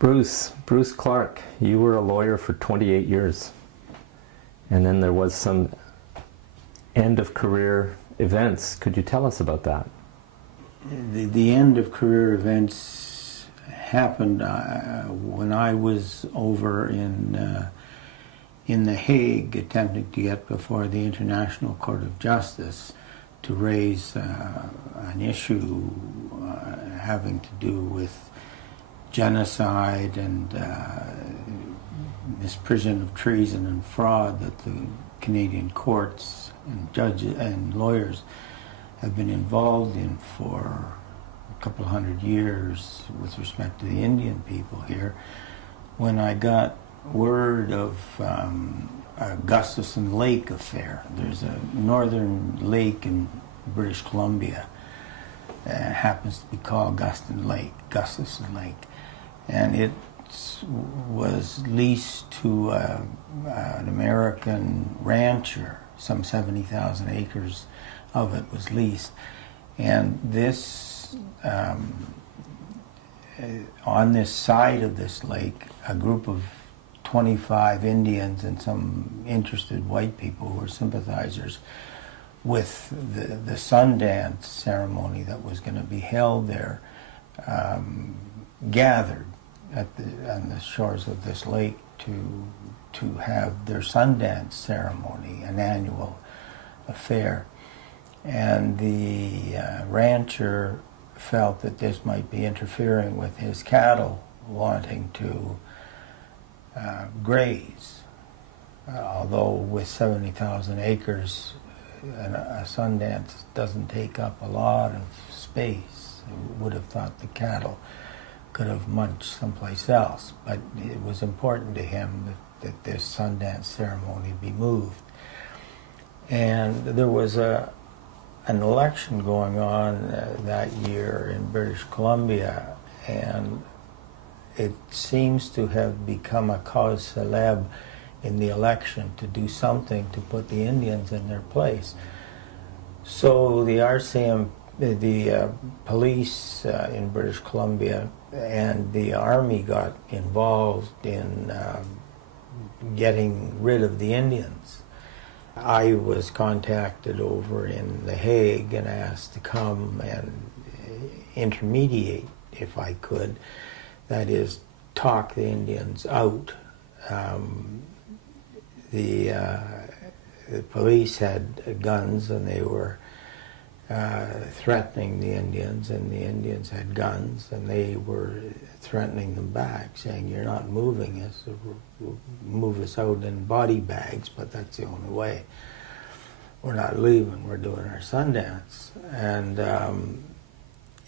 Bruce Clark, you were a lawyer for 28 years. And then there was some end of career events. Could you tell us about that? The end of career events happened when I was over in The Hague attempting to get before the International Court of Justice to raise an issue having to do with genocide and misprision of treason and fraud that the Canadian courts and judges and lawyers have been involved in for a couple of hundred years with respect to the Indian people here. When I got word of a Gustafsen Lake affair, there's a northern lake in British Columbia, happens to be called Gustafson Lake, and it was leased to an American rancher. Some 70,000 acres of it was leased, and this on this side of this lake, a group of 25 Indians and some interested white people who were sympathizers with the Sundance ceremony that was going to be held there, gathered on the shores of this lake to have their Sundance ceremony, an annual affair. And the rancher felt that this might be interfering with his cattle wanting to graze. Although with 70,000 acres, a Sundance doesn't take up a lot of space. I would have thought the cattle could have munched someplace else, but it was important to him that this Sundance ceremony be moved. And there was an election going on that year in British Columbia, and it seems to have become a cause célèbre in the election to do something to put the Indians in their place. So the police in British Columbia and the army got involved in getting rid of the Indians. I was contacted over in The Hague and asked to come and intermediate, if I could, that is, talk the Indians out. The police had guns and they were threatening the Indians, and the Indians had guns and they were threatening them back, saying, "You're not moving us, we'll move us out in body bags, but that's the only way. We're not leaving, we're doing our Sundance." And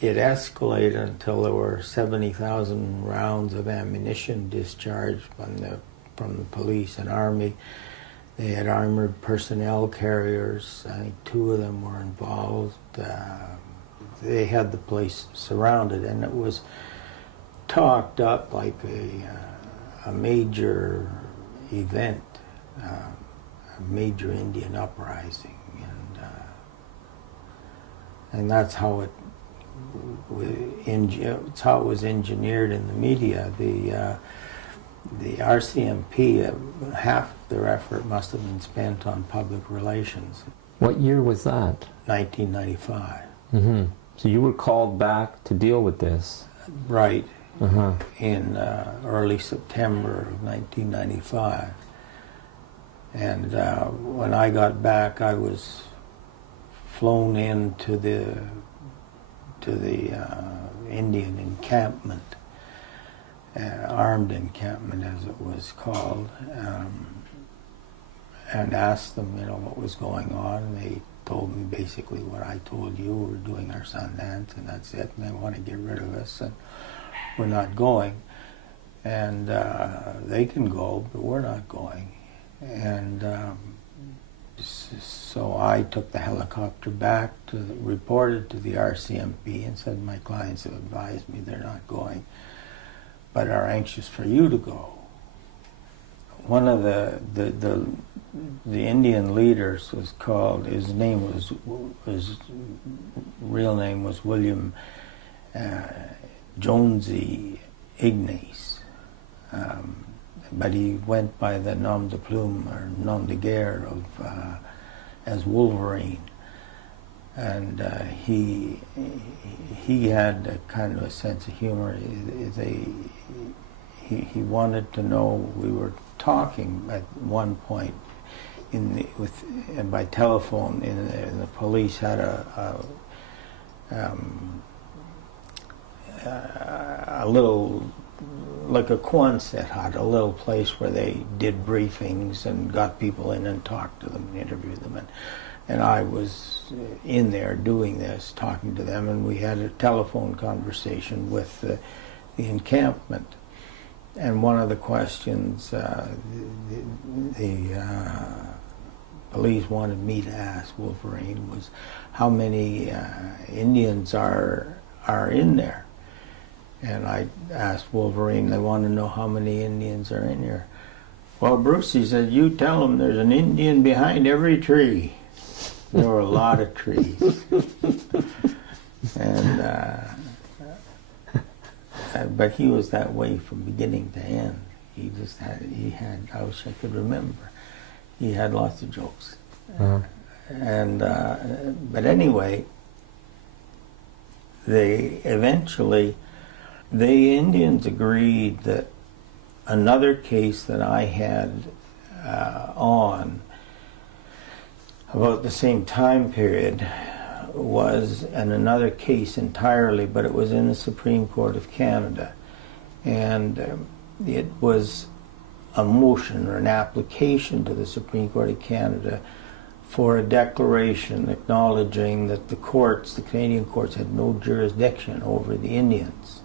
it escalated until there were 70,000 rounds of ammunition discharged from the police and army. They had armored personnel carriers. I think 2 of them were involved. They had the place surrounded, and it was talked up like a major event, a major Indian uprising, and that's how it's how it was engineered in the media. The RCMP, half of their effort must have been spent on public relations. What year was that? 1995. Mm-hmm. So you were called back to deal with this? Right. Uh-huh. In early September of 1995. And when I got back, I was flown into the Indian encampment, armed encampment as it was called, and asked them, what was going on. And they told me basically what I told you. We're doing our Sundance and that's it, and they want to get rid of us and we're not going. And they can go, but we're not going. And so I took the helicopter back, reported to the RCMP and said, my clients have advised me they're not going, but are anxious for you to go. One of the Indian leaders was called, his real name was William Jonesy Ignace, but he went by the nom de plume or nom de guerre of as Wolverine, and he had a kind of a sense of humor. He wanted to know. We were talking at one point by telephone. And the police had a little, like a Quonset hut, a little place where they did briefings and got people in and talked to them and interviewed them. And I was in there doing this, talking to them, and we had a telephone conversation with the encampment. And one of the questions the police wanted me to ask Wolverine was, how many Indians are in there? And I asked Wolverine, they want to know how many Indians are in here. Well, Bruce, he said, you tell them there's an Indian behind every tree. There were a lot of trees. And but he was that way from beginning to end. He had, I wish I could remember, he had lots of jokes. And but anyway, the Indians agreed that another case that I had on about the same time period was another case entirely, but it was in the Supreme Court of Canada. And it was a motion or an application to the Supreme Court of Canada for a declaration acknowledging that the courts, the Canadian courts, had no jurisdiction over the Indians.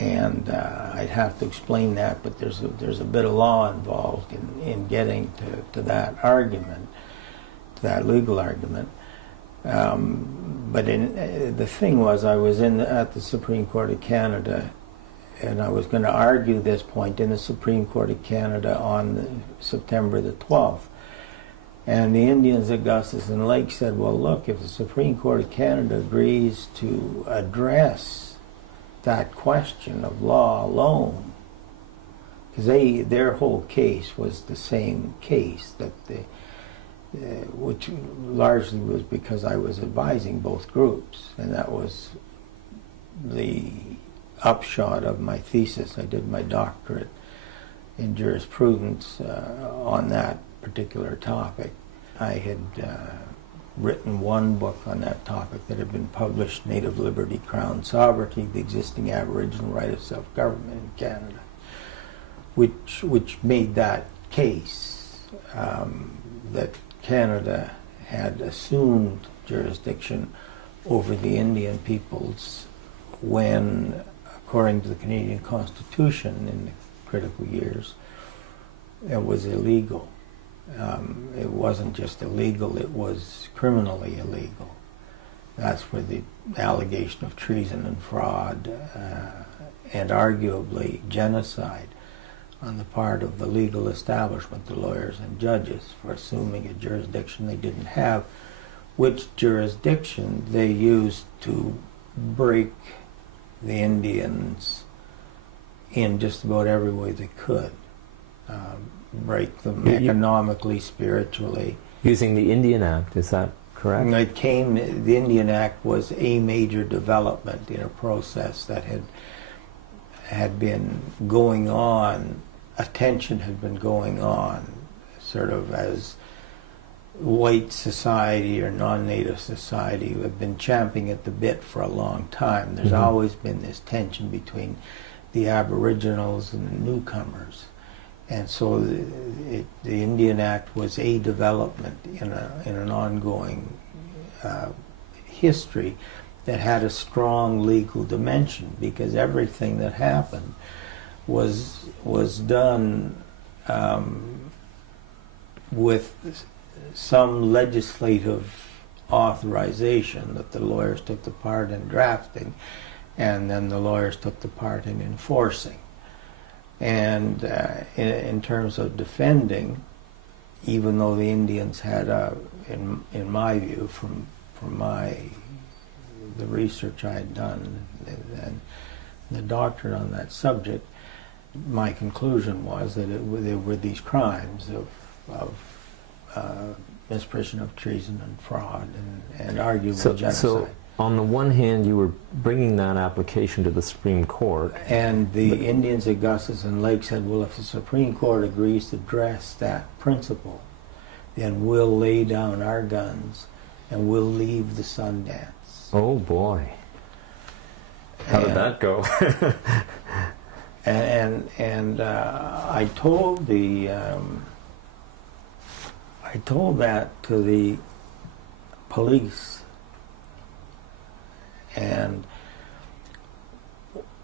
And I'd have to explain that, but there's a bit of law involved in getting to that argument, to that legal argument. But the thing was, I was at the Supreme Court of Canada, and I was going to argue this point in the Supreme Court of Canada on September the 12th. And the Indians at Gustafson Lake said, well, look, if the Supreme Court of Canada agrees to address that question of law alone, because their whole case was the same case, that which largely was because I was advising both groups, and that was the upshot of my thesis. I did my doctorate in jurisprudence on that particular topic. I had written one book on that topic that had been published, Native Liberty, Crown Sovereignty, the Existing Aboriginal Right of Self-Government in Canada, which made that case that Canada had assumed jurisdiction over the Indian peoples when, according to the Canadian Constitution in the critical years, it was illegal. It wasn't just illegal, it was criminally illegal. That's where the allegation of treason and fraud and arguably genocide on the part of the legal establishment, the lawyers and judges, for assuming a jurisdiction they didn't have, which jurisdiction they used to break the Indians in just about every way they could. Break them economically, spiritually. Using the Indian Act, is that correct? The Indian Act was a major development in a process that had been going on. Attention had been going on, sort of as white society or non-native society had been champing at the bit for a long time. There's always been this tension between the Aboriginals and the newcomers. And so the Indian Act was a development in an ongoing history that had a strong legal dimension, because everything that happened was done with some legislative authorization that the lawyers took the part in drafting, and then the lawyers took the part in enforcing. And in terms of defending, even though the Indians had, in my view, from the research I had done and the doctorate on that subject, my conclusion was that there were these crimes of misprision of treason and fraud and arguably genocide. So on the one hand, you were bringing that application to the Supreme Court. And the Indians at Gustafsen Lake said, well, if the Supreme Court agrees to address that principle, then we'll lay down our guns and we'll leave the Sundance. Oh boy. How did that go? and I told that to the police, and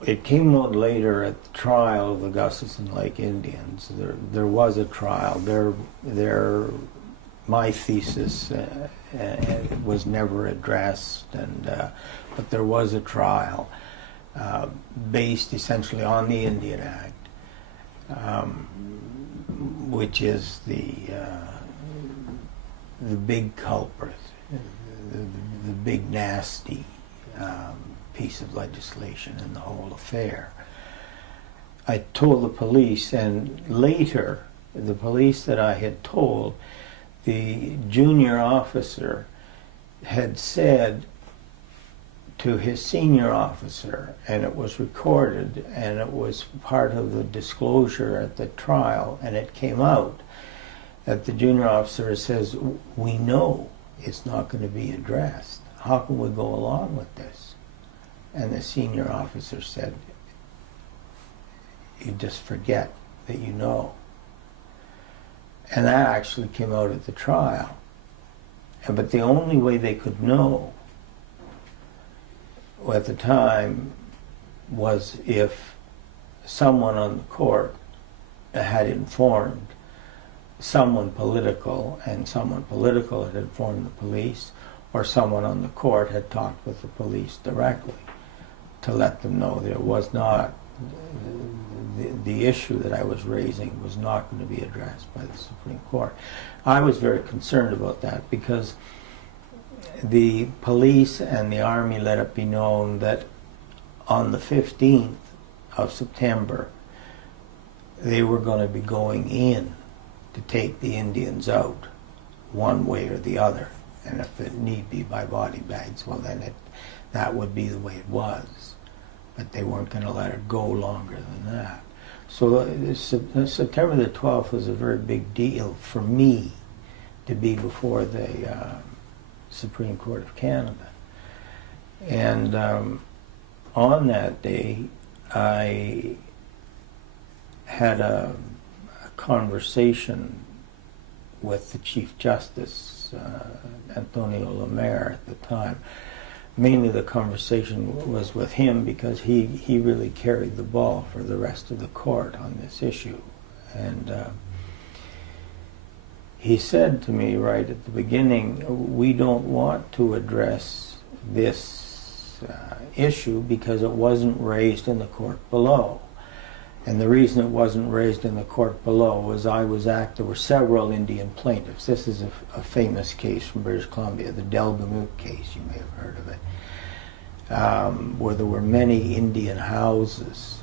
it came out later at the trial of the Gustafsen Lake Indians. There was a trial. My thesis was never addressed, but there was a trial based essentially on the Indian Act, which is the big culprit, the big nasty piece of legislation in the whole affair. I told the police, and later the police that I had told, the junior officer had said to his senior officer, and it was recorded, and it was part of the disclosure at the trial, and it came out, that the junior officer says, we know it's not going to be addressed. How can we go along with this? And the senior officer said, you just forget that you know. And that actually came out at the trial. But the only way they could know at the time was if someone on the court had informed someone political, and someone political had informed the police, or someone on the court had talked with the police directly to let them know that it was not, the issue that I was raising was not going to be addressed by the Supreme Court. I was very concerned about that because the police and the army let it be known that on the 15th of September they were going to be going in to take the Indians out one way or the other, and if it need be by body bags, well then that would be the way it was, but they weren't going to let it go longer than that. So September the 12th was a very big deal for me to be before the Supreme Court of Canada. And on that day, I had a conversation with the Chief Justice, Antonio Lemaire at the time. Mainly the conversation was with him because he really carried the ball for the rest of the court on this issue. And he said to me right at the beginning, we don't want to address this issue because it wasn't raised in the court below. And the reason it wasn't raised in the court below was there were several Indian plaintiffs. This is a famous case from British Columbia, the Delgamuukw case, you may have heard of it, where there were many Indian houses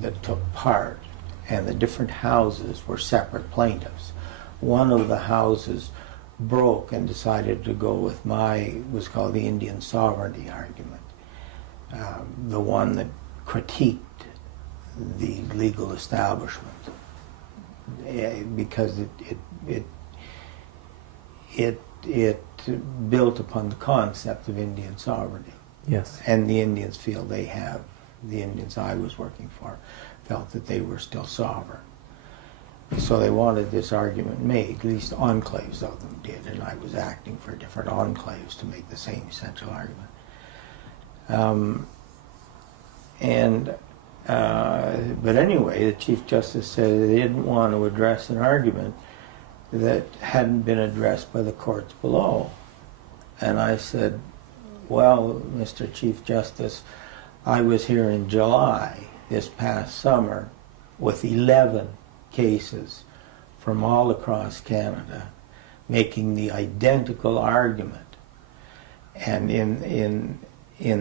that took part, and the different houses were separate plaintiffs. One of the houses broke and decided to go with was called the Indian sovereignty argument, the one that critiqued the legal establishment, because it built upon the concept of Indian sovereignty. Yes. And the Indians feel the Indians I was working for felt that they were still sovereign. So they wanted this argument made, at least enclaves of them did, and I was acting for different enclaves to make the same essential argument. But anyway, the Chief Justice said they didn't want to address an argument that hadn't been addressed by the courts below. And I said, well, Mr. Chief Justice, I was here in July this past summer with 11 cases from all across Canada making the identical argument. And in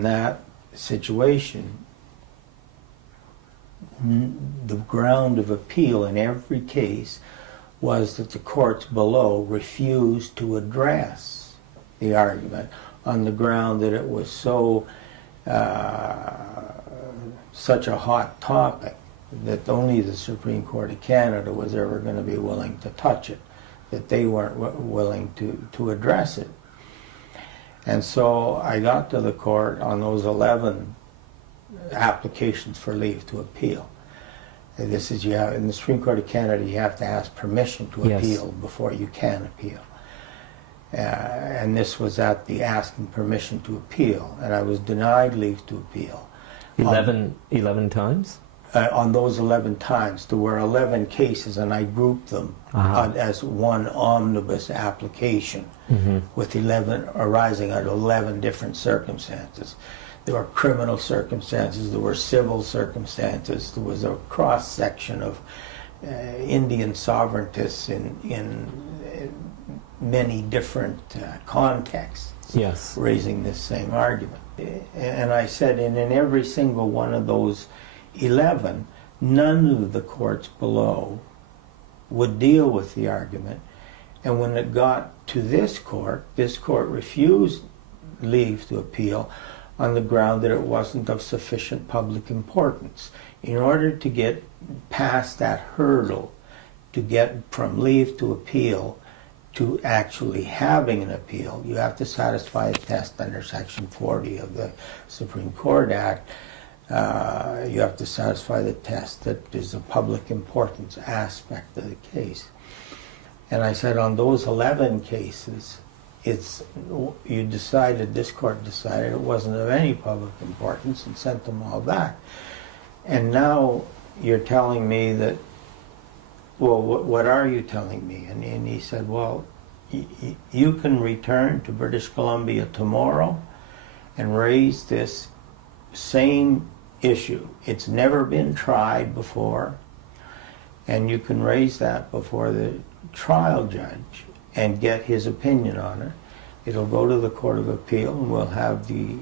that situation, the ground of appeal in every case was that the courts below refused to address the argument on the ground that it was such a hot topic that only the Supreme Court of Canada was ever going to be willing to touch it, that they weren't willing to address it. And so I got to the court on those 11 applications for leave to appeal. And this is, in the Supreme Court of Canada, you have to ask permission to appeal before you can appeal. And this was at the asking permission to appeal, and I was denied leave to appeal. 11 times? On those 11 times, there were 11 cases, and I grouped them as one omnibus application, with 11 arising out of 11 different circumstances. There were criminal circumstances, there were civil circumstances, there was a cross-section of Indian sovereigntists in many different contexts, raising this same argument. And I said, and in every single one of those 11, none of the courts below would deal with the argument. And when it got to this court refused leave to appeal on the ground that it wasn't of sufficient public importance. In order to get past that hurdle, to get from leave to appeal to actually having an appeal, you have to satisfy a test under Section 40 of the Supreme Court Act. You have to satisfy the test that is a public importance aspect of the case. And I said, on those 11 cases, this court decided it wasn't of any public importance and sent them all back. And now you're telling me that, well, what are you telling me? And he said, well, you can return to British Columbia tomorrow and raise this same issue. It's never been tried before, and you can raise that before the trial judge and get his opinion on it. It'll go to the Court of Appeal, and we'll have the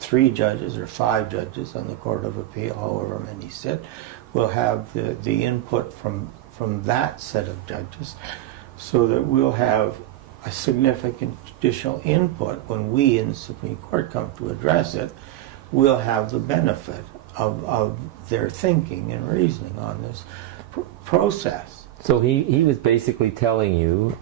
3 judges or 5 judges on the Court of Appeal, however many sit. We'll have the input from that set of judges, so that we'll have a significant judicial input when we in the Supreme Court come to address it. We'll have the benefit of their thinking and reasoning on this process. So he was basically telling you,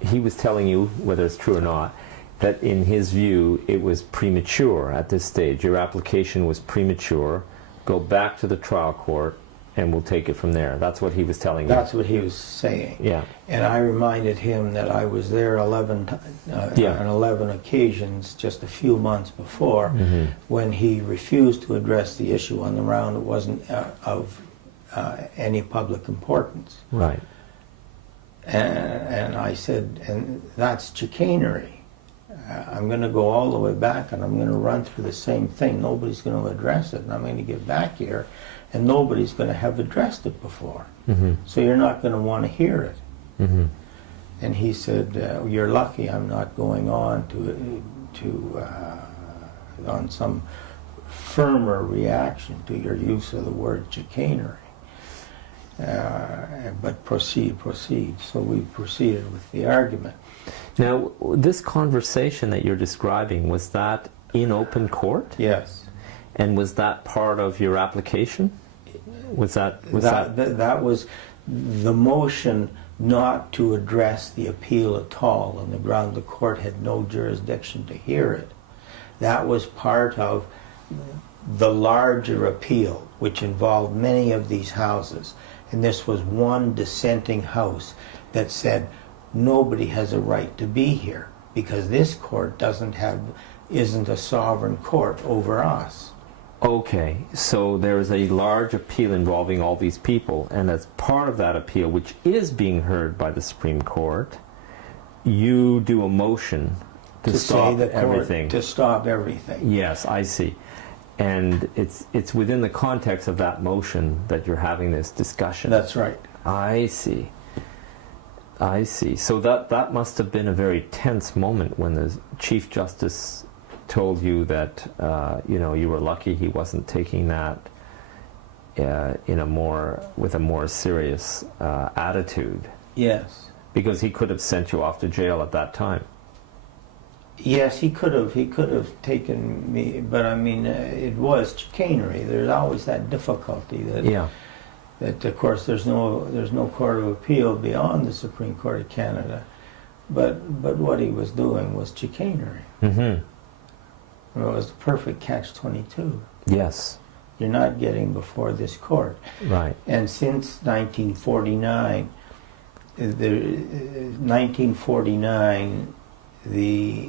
he was telling you, whether it's true or not, that in his view it was premature at this stage. Your application was premature. Go back to the trial court and we'll take it from there. That's what he was telling you. That's what he was saying. Yeah. And I reminded him that I was there on 11 occasions just a few months before, when he refused to address the issue on the ground it wasn't of any public importance. Right. And I said, and that's chicanery. I'm going to go all the way back and I'm going to run through the same thing. Nobody's going to address it, and I'm going to get back here and nobody's going to have addressed it before. So you're not going to want to hear it. And he said, you're lucky I'm not going on on some firmer reaction to your use of the word chicanery. But proceed. So we proceeded with the argument. Now, this conversation that you're describing, was that in open court? Yes. And was that part of your application? That was the motion not to address the appeal at all on the ground the court had no jurisdiction to hear it. That was part of the larger appeal, which involved many of these houses. And this was one dissenting house that said, nobody has a right to be here because this court isn't a sovereign court over us. Okay, so there is a large appeal involving all these people, and as part of that appeal, which is being heard by the Supreme Court, you do a motion to stop everything. To stop everything. Yes, I see. And it's within the context of that motion that you're having this discussion. That's right. I see. So that must have been a very tense moment when the Chief Justice told you that you were lucky he wasn't taking that with a more serious attitude. Yes. Because he could have sent you off to jail at that time. Yes, he could have. He could have taken me, but I mean, it was chicanery. There's always that difficulty that, Yeah. that of course, there's no court of appeal beyond the Supreme Court of Canada, but what he was doing was chicanery. Mm-hmm. It was the perfect catch-22. Yes. You're not getting before this court. Right. And since 1949,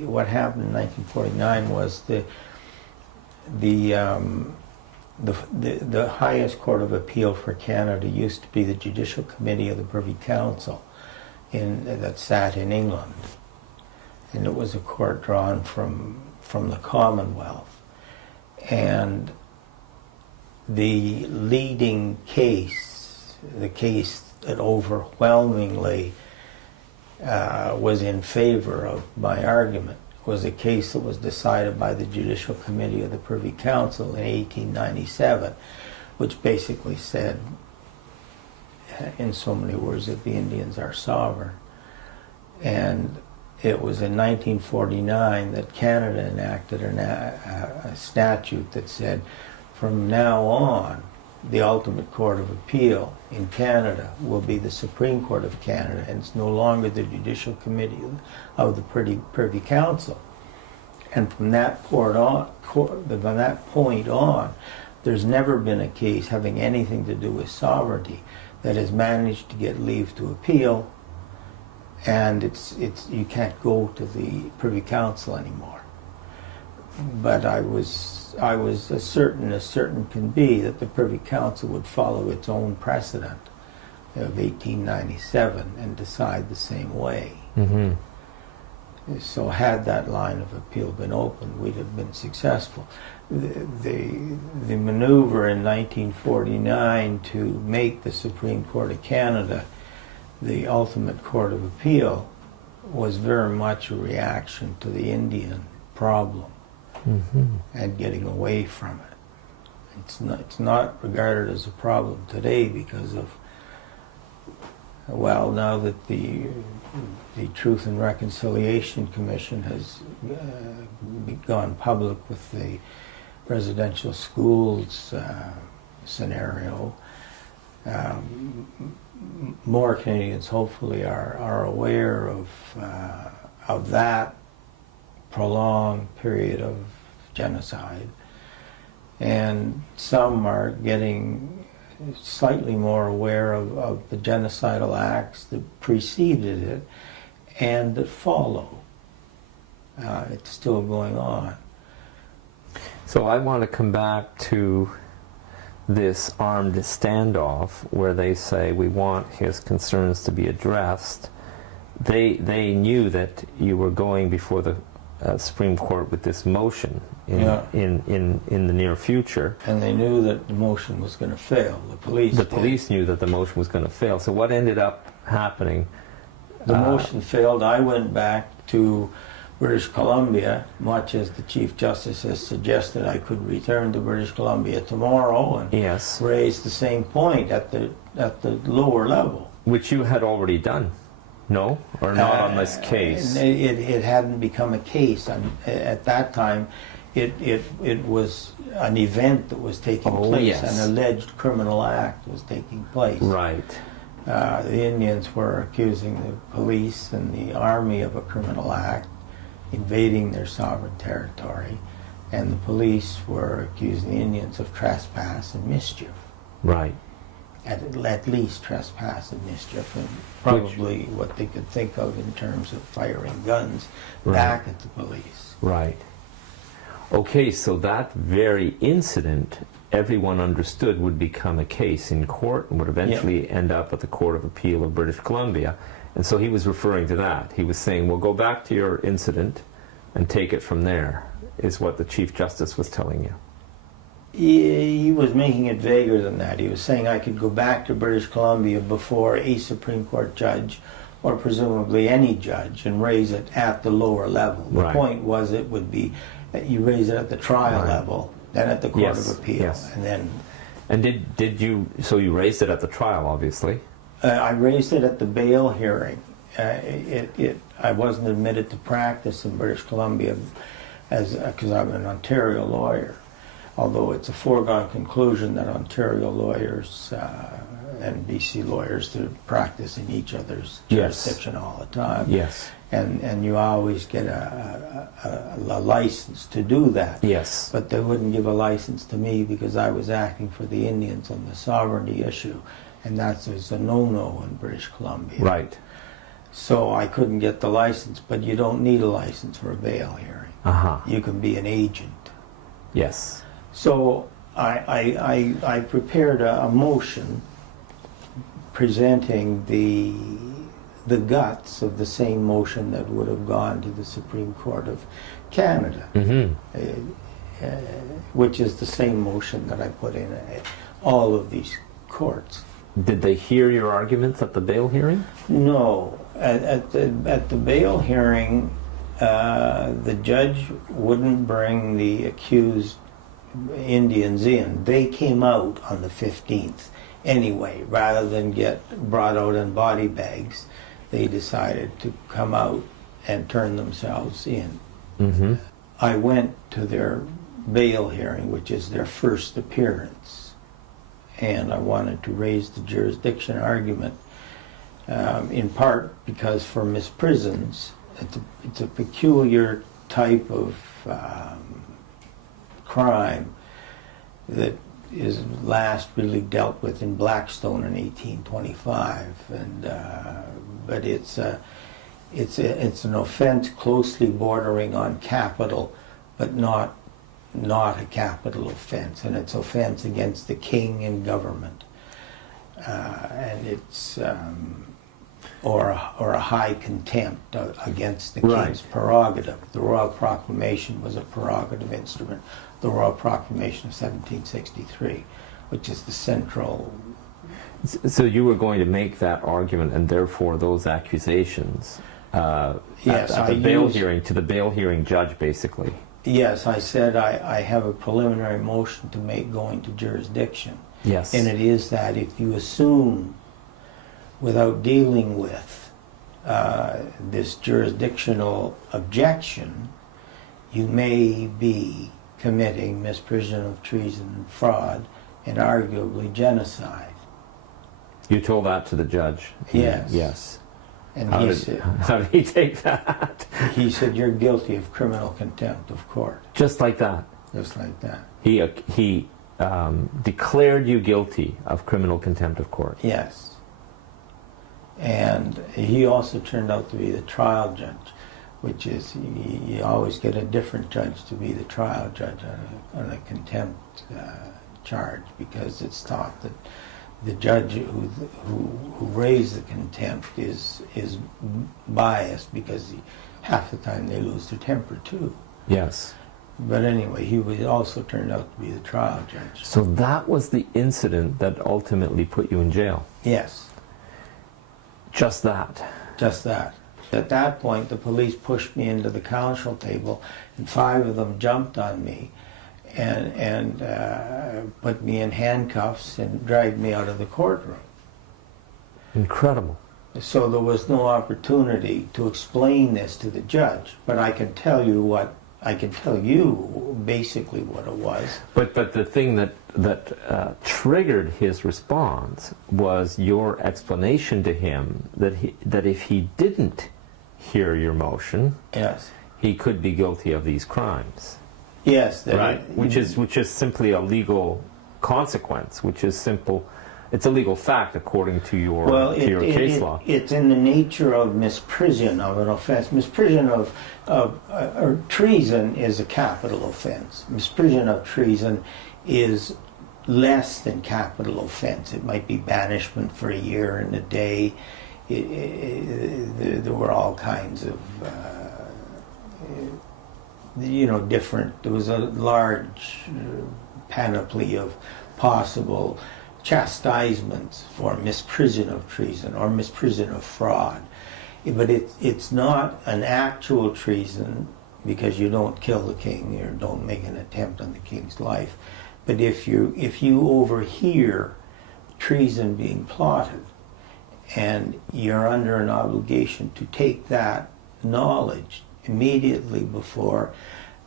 what happened in 1949 was the highest court of appeal for Canada used to be the Judicial Committee of the Privy Council that sat in England, and it was a court drawn from the Commonwealth, and the leading case, the case that overwhelmingly was in favor of my argument, was a case that was decided by the Judicial Committee of the Privy Council in 1897, which basically said, in so many words, that the Indians are sovereign. And it was in 1949 that Canada enacted a statute that said, from now on, the ultimate court of appeal in Canada will be the Supreme Court of Canada, and it's no longer the Judicial Committee of the Privy Council. And from that point on, there's never been a case having anything to do with sovereignty that has managed to get leave to appeal, and you can't go to the Privy Council anymore. But I was as certain can be, that the Privy Council would follow its own precedent of 1897 and decide the same way. Mm-hmm. So had that line of appeal been open, we'd have been successful. The maneuver in 1949 to make the Supreme Court of Canada the ultimate court of appeal was very much a reaction to the Indian problem. Mm-hmm. And getting away from it. It's not regarded as a problem today because of, well, now that the Truth and Reconciliation Commission has gone public with the residential schools scenario, more Canadians hopefully are aware of that prolonged period of genocide, and some are getting slightly more aware of the genocidal acts that preceded it and that follow. It's still going on. So I want to come back to this armed standoff where they say we want his concerns to be addressed. They knew that you were going before the Supreme Court with this motion in the near future. And they knew that the motion was going to fail. The police knew that the motion was going to fail. So what ended up happening? The motion failed. I went back to British Columbia, much as the Chief Justice has suggested I could return to British Columbia tomorrow and raise the same point at the lower level. Which you had already done. No? Or not on this case? It hadn't become a case. At that time, it was an event that was taking place. Yes. An alleged criminal act was taking place. Right. The Indians were accusing the police and the army of a criminal act, invading their sovereign territory, and the police were accusing the Indians of trespass and mischief. Right. At least trespass and mischief, and probably what they could think of in terms of firing guns back at the police. Right. Okay, so that very incident, everyone understood would become a case in court and would eventually end up at the Court of Appeal of British Columbia. And so he was referring to that. He was saying, well, go back to your incident and take it from there, is what the Chief Justice was telling you. He was making it vaguer than that. He was saying I could go back to British Columbia before a Supreme Court judge, or presumably any judge, and raise it at the lower level. The point was it would be, you raise it at the trial level, then at the Court of Appeal, and then And did you, so you raised it at the trial, obviously? I raised it at the bail hearing. I wasn't admitted to practice in British Columbia because I'm an Ontario lawyer, although it's a foregone conclusion that Ontario lawyers and BC lawyers to practice in each other's jurisdiction all the time. Yes. And you always get a license to do that. Yes. But they wouldn't give a license to me because I was acting for the Indians on the sovereignty issue, and that's a no-no in British Columbia. Right. So I couldn't get the license, but you don't need a license for a bail hearing. Uh-huh. You can be an agent. Yes. So I prepared a motion presenting the guts of the same motion that would have gone to the Supreme Court of Canada, which is the same motion that I put in all of these courts. Did they hear your arguments at the bail hearing? No. At the bail hearing, the judge wouldn't bring the accused Indians in. They came out on the 15th anyway. Rather than get brought out in body bags, they decided to come out and turn themselves in. Mm-hmm. I went to their bail hearing, which is their first appearance, and I wanted to raise the jurisdiction argument, in part because for misprisons, it's a peculiar type of crime that is last really dealt with in Blackstone in 1825, and but it's an offense closely bordering on capital, but not a capital offense, and it's offense against the king and government, and it's or a high contempt against the king's prerogative. The Royal Proclamation was a prerogative instrument. The Royal Proclamation of 1763, which is the central. So you were going to make that argument, and therefore those accusations yes, at the bail hearing, to the bail hearing judge, basically. Yes, I said I have a preliminary motion to make going to jurisdiction. Yes. And it is that if you assume, without dealing with this jurisdictional objection, you may be committing misprision of treason and fraud and arguably genocide. You told that to the judge? Yes. Yes. And how did he take that? He said, "You're guilty of criminal contempt of court." Just like that? Just like that. He declared you guilty of criminal contempt of court? Yes. And he also turned out to be the trial judge, which is, you always get a different judge to be the trial judge on a contempt charge, because it's thought that the judge who raised the contempt is biased, because half the time they lose their temper too. Yes. But anyway, he also turned out to be the trial judge. So that was the incident that ultimately put you in jail? Yes. Just that? Just that. At that point, the police pushed me into the counsel table, and 5 of them jumped on me and put me in handcuffs and dragged me out of the courtroom. Incredible. So there was no opportunity to explain this to the judge, but I can tell you basically what it was. But the thing that triggered his response was your explanation to him that if he didn't hear your motion, yes, he could be guilty of these crimes. Yes, right. Which is simply a legal consequence. Which is simple. It's a legal fact according to your case law. It's in the nature of misprision of an offense. Misprision or treason is a capital offense. Misprision of treason is less than capital offense. It might be banishment for a year and a day. There were all kinds of different. There was a large panoply of possible chastisements for misprision of treason or misprision of fraud. But it's not an actual treason, because you don't kill the king or don't make an attempt on the king's life. But if you overhear treason being plotted, and you're under an obligation to take that knowledge immediately before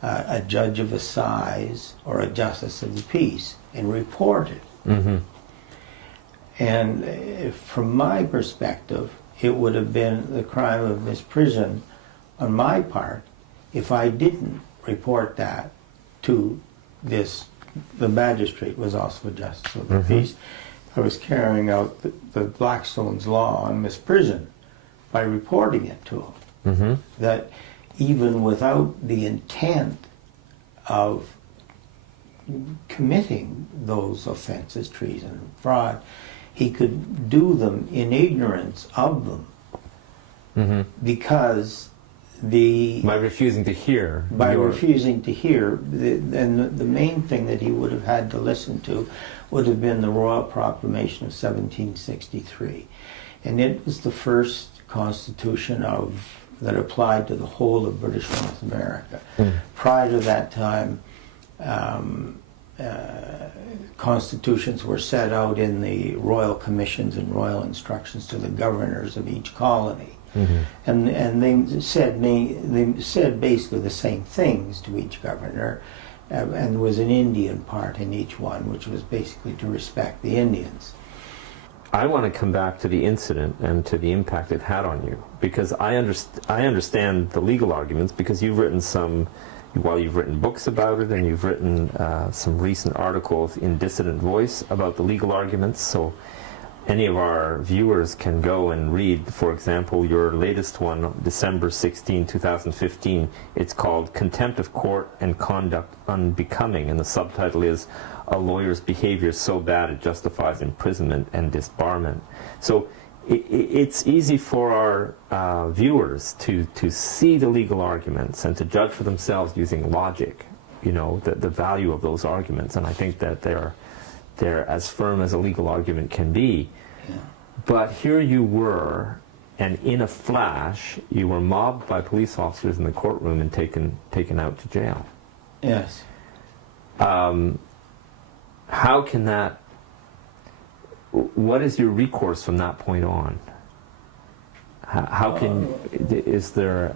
a judge of assize or a justice of the peace and report it. Mm-hmm. And from my perspective, it would have been the crime of misprision on my part if I didn't report that to this. The magistrate was also a justice of the Mm-hmm. peace. I was carrying out the Blackstone's law on misprision by reporting it to him. Mm-hmm. That even without the intent of committing those offenses, treason and fraud, he could do them in ignorance of them. Mm-hmm. Because by refusing to hear. Refusing to hear, and the main thing that he would have had to listen to would have been the Royal Proclamation of 1763. And it was the first constitution that applied to the whole of British North America. Mm. Prior to that time, constitutions were set out in the royal commissions and royal instructions to the governors of each colony. Mm-hmm. And they said basically the same things to each governor, and there was an Indian part in each one, which was basically to respect the Indians. I want to come back to the incident and to the impact it had on you, because I understand the legal arguments, because you've written you've written books about it, and you've written some recent articles in Dissident Voice about the legal arguments, so any of our viewers can go and read, for example, your latest one, December 16, 2015. It's called Contempt of Court and Conduct Unbecoming, and the subtitle is A Lawyer's Behavior So Bad It Justifies Imprisonment and Disbarment. So it's easy for our viewers to see the legal arguments and to judge for themselves using logic, the value of those arguments, and I think that they're as firm as a legal argument can be. Yeah. But here you were, and in a flash, you were mobbed by police officers in the courtroom and taken out to jail. Yes. How can that... What is your recourse from that point on? How can... Is there...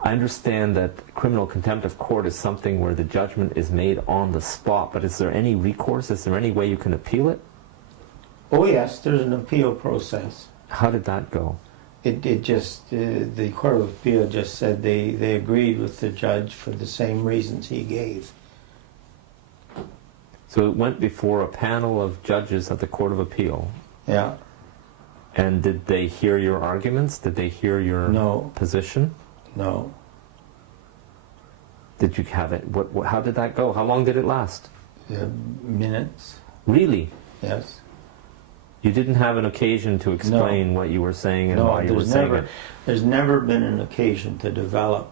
I understand that criminal contempt of court is something where the judgment is made on the spot, but is there any recourse? Is there any way you can appeal it? Oh yes, there's an appeal process. How did that go? It just, the Court of Appeal just said they agreed with the judge for the same reasons he gave. So it went before a panel of judges at the Court of Appeal? Yeah. And did they hear your arguments? Did they hear your position? No. Did you have it? How did that go? How long did it last? Minutes. Really? Yes. You didn't have an occasion to explain what you were saying and why you were saying it? There's never been an occasion to develop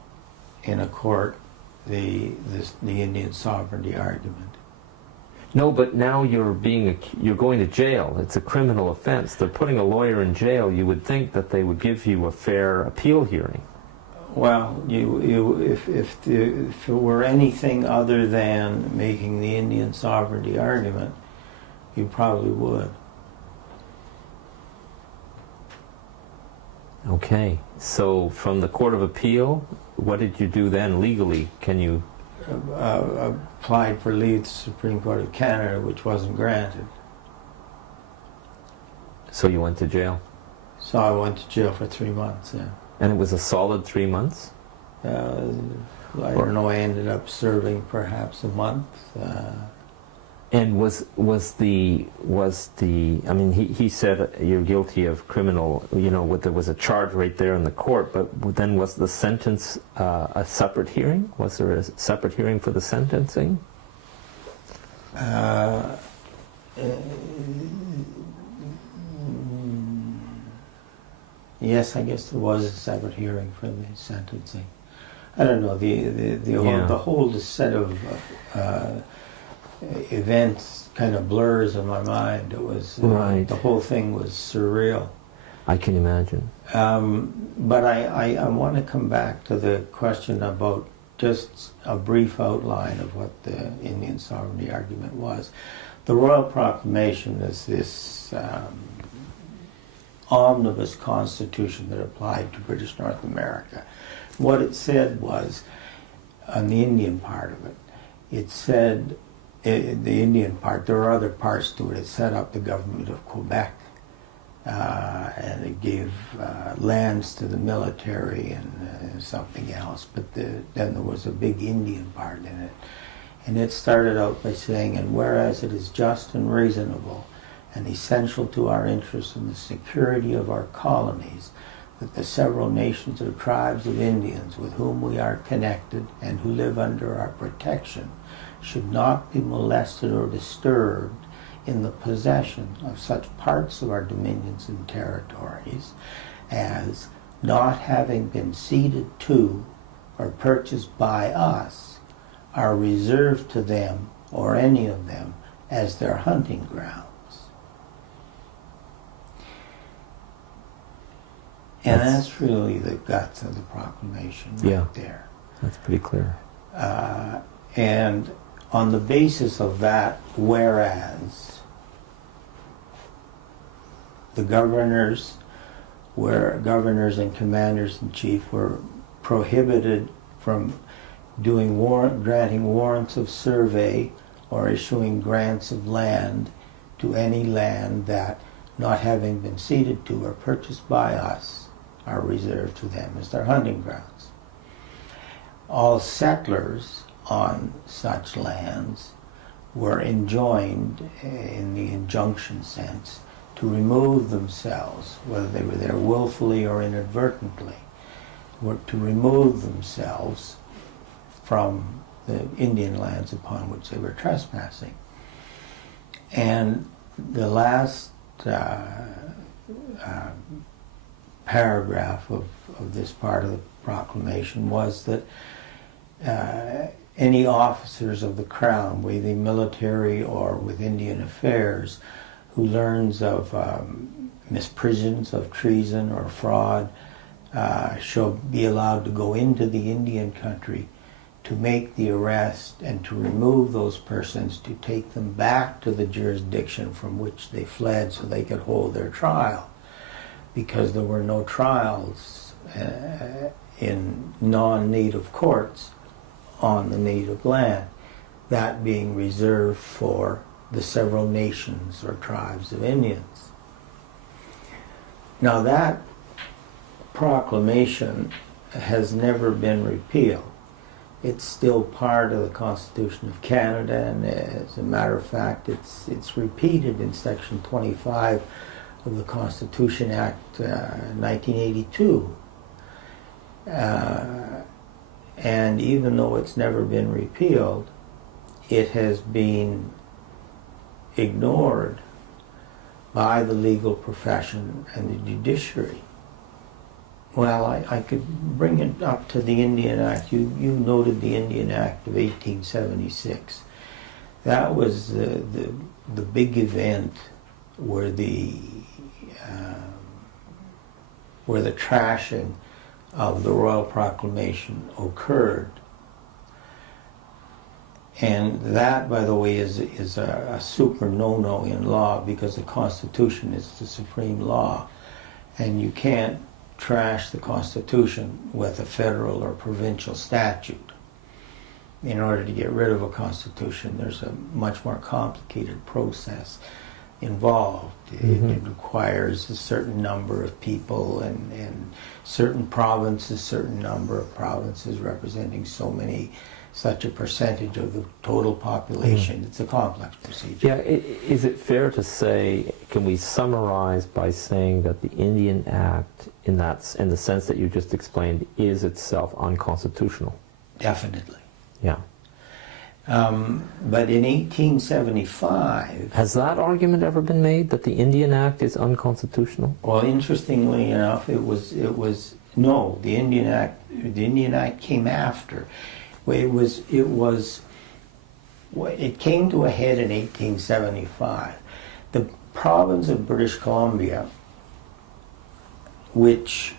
in a court the Indian sovereignty argument. No, but now you're going to jail. It's a criminal offense. They're putting a lawyer in jail. You would think that they would give you a fair appeal hearing. Well, if it were anything other than making the Indian sovereignty argument, you probably would. Okay, so from the Court of Appeal, what did you do then legally? Can you... applied for leave to the Supreme Court of Canada, which wasn't granted. So you went to jail? So I went to jail for 3 months, yeah. And it was a solid 3 months? I don't know, I ended up serving perhaps a month. And was the I mean, he said you're guilty of criminal, there was a charge right there in the court, but then was the sentence a separate hearing? Was there a separate hearing for the sentencing? Yes, I guess there was a separate hearing for the sentencing. I don't know, the whole set of events kind of blurs in my mind. It was right. The whole thing was surreal. I can imagine. But I want to come back to the question about just a brief outline of what the Indian sovereignty argument was. The Royal Proclamation is this omnibus constitution that applied to British North America. What it said was, on the Indian part of it, it said, the Indian part, there are other parts to it. It set up the government of Quebec, and it gave lands to the military and something else. But then there was a big Indian part in it. And it started out by saying, and whereas it is just and reasonable and essential to our interests and the security of our colonies, that the several nations or tribes of Indians with whom we are connected and who live under our protection should not be molested or disturbed in the possession of such parts of our dominions and territories as, not having been ceded to or purchased by us, are reserved to them or any of them as their hunting grounds. And that's really the guts of the proclamation right there. That's pretty clear. And on the basis of that, whereas the governors and commanders-in-chief were prohibited from granting warrants of survey or issuing grants of land to any land that, not having been ceded to or purchased by us, are reserved to them as their hunting grounds. All settlers on such lands were enjoined, in the injunction sense, to remove themselves, whether they were there willfully or inadvertently, were to remove themselves from the Indian lands upon which they were trespassing. And the last paragraph of this part of the proclamation was that any officers of the Crown, whether military or with Indian affairs, who learns of misprisions of treason or fraud, shall be allowed to go into the Indian country to make the arrest and to remove those persons, to take them back to the jurisdiction from which they fled so they could hold their trial, because there were no trials in non-native courts on the native land, that being reserved for the several nations or tribes of Indians. Now that proclamation has never been repealed. It's still part of the Constitution of Canada, and as a matter of fact, it's repeated in Section 25 of the Constitution Act 1982. And even though it's never been repealed, it has been ignored by the legal profession and the judiciary. Well, I could bring it up to the Indian Act. You noted the Indian Act of 1876. That was the big event where the trashing of the Royal Proclamation occurred. And that, by the way, is a super no-no in law, because the Constitution is the supreme law, and you can't trash the Constitution with a federal or provincial statute. In order to get rid of a Constitution, there's a much more complicated process involved. It requires a certain number of people and certain provinces, certain number of provinces representing such a percentage of the total population. It's a complex procedure. Yeah, is it fair to say, can we summarize by saying that the Indian Act, in the sense that you just explained, is itself unconstitutional? Definitely. Yeah. But in 1875... Has that argument ever been made, that the Indian Act is unconstitutional? Well, interestingly enough, it was no, the Indian Act came after. It came to a head in 1875. The province of British Columbia, which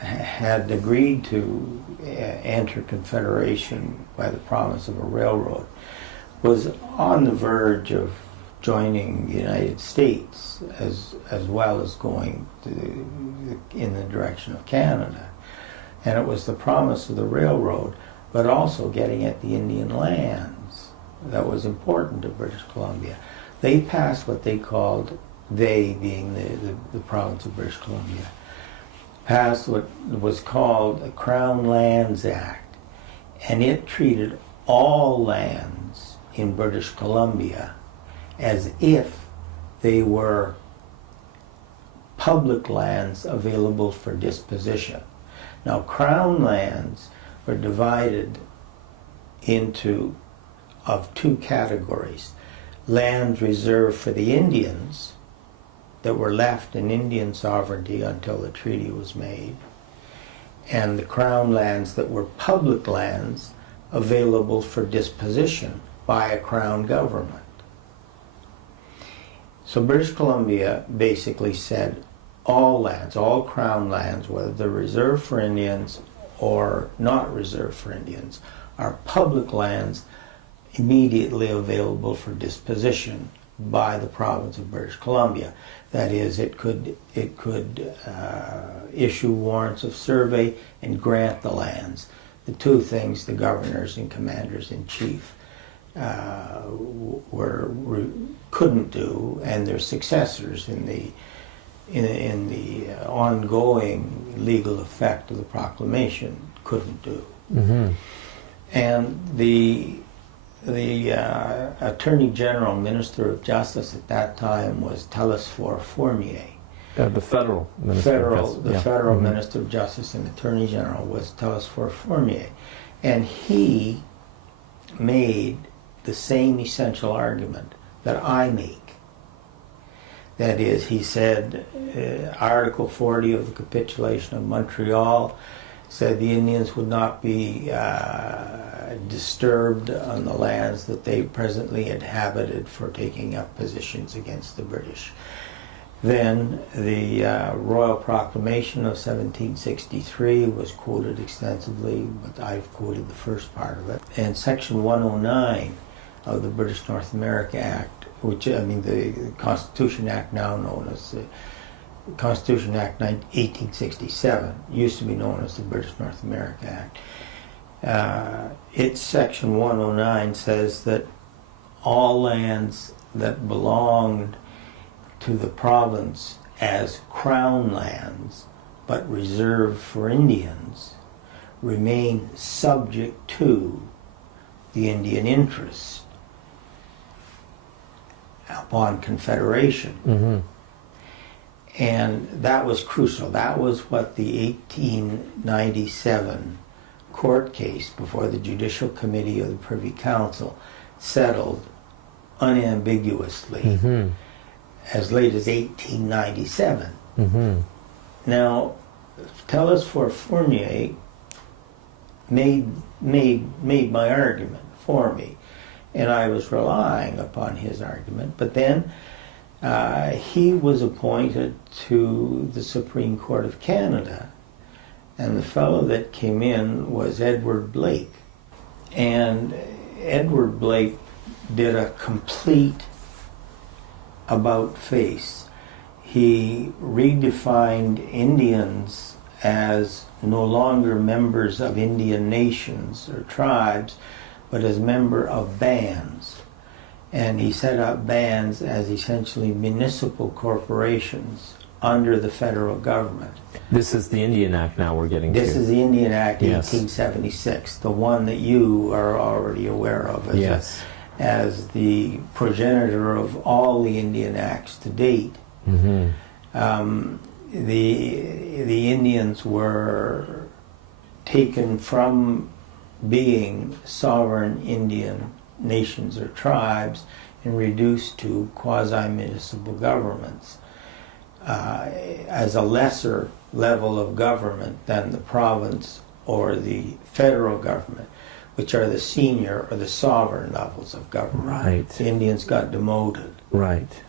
had agreed to enter Confederation by the promise of a railroad, was on the verge of joining the United States as well as going in the direction of Canada. And it was the promise of the railroad, but also getting at the Indian lands that was important to British Columbia. They passed what they called, they being the province of British Columbia, passed what was called a Crown Lands Act, and it treated all lands in British Columbia as if they were public lands available for disposition. Now, Crown lands were divided into of two categories: lands reserved for the Indians that were left in Indian sovereignty until the treaty was made, and the Crown lands that were public lands available for disposition by a Crown government. So British Columbia basically said all lands, all Crown lands, whether they're reserved for Indians or not reserved for Indians, are public lands immediately available for disposition by the province of British Columbia. That is, it could issue warrants of survey and grant the lands. The two things the governors and commanders-in-chief couldn't do, and their successors in the ongoing legal effect of the proclamation couldn't do. Mm-hmm. And the Attorney General, Minister of Justice at that time was Telesphore Fournier. The federal Minister of Justice. The federal Minister of Justice and Attorney General was Telesphore Fournier. And he made the same essential argument that I make. That is, he said, Article 40 of the Capitulation of Montreal said the Indians would not be disturbed on the lands that they presently inhabited for taking up positions against the British. Then the Royal Proclamation of 1763 was quoted extensively, but I've quoted the first part of it. And Section 109 of the British North America Act, which, I mean, the Constitution Act now known as the Constitution Act 1867, used to be known as the British North America Act. Its Section 109 says that all lands that belonged to the province as Crown lands, but reserved for Indians, remain subject to the Indian interest upon Confederation. Mm-hmm. And that was crucial. That was what the 1897 court case before the Judicial Committee of the Privy Council settled unambiguously. Mm-hmm. As late as 1897. Mm-hmm. Now, Telesphore Fournier made my argument for me, and I was relying upon his argument. But then he was appointed to the Supreme Court of Canada, and the fellow that came in was Edward Blake. And Edward Blake did a complete about-face. He redefined Indians as no longer members of Indian nations or tribes, but as member of bands. And he set up bands as essentially municipal corporations under the federal government. This is the Indian Act now we're getting to. This is the Indian Act, yes. 1876, the one that you are already aware of as, yes. As the progenitor of all the Indian Acts to date. Mm-hmm. The Indians were taken from being sovereign Indian nations or tribes and reduced to quasi-municipal governments as a lesser level of government than the province or the federal government, which are the senior or the sovereign levels of government. Right. The Indians got demoted. Right.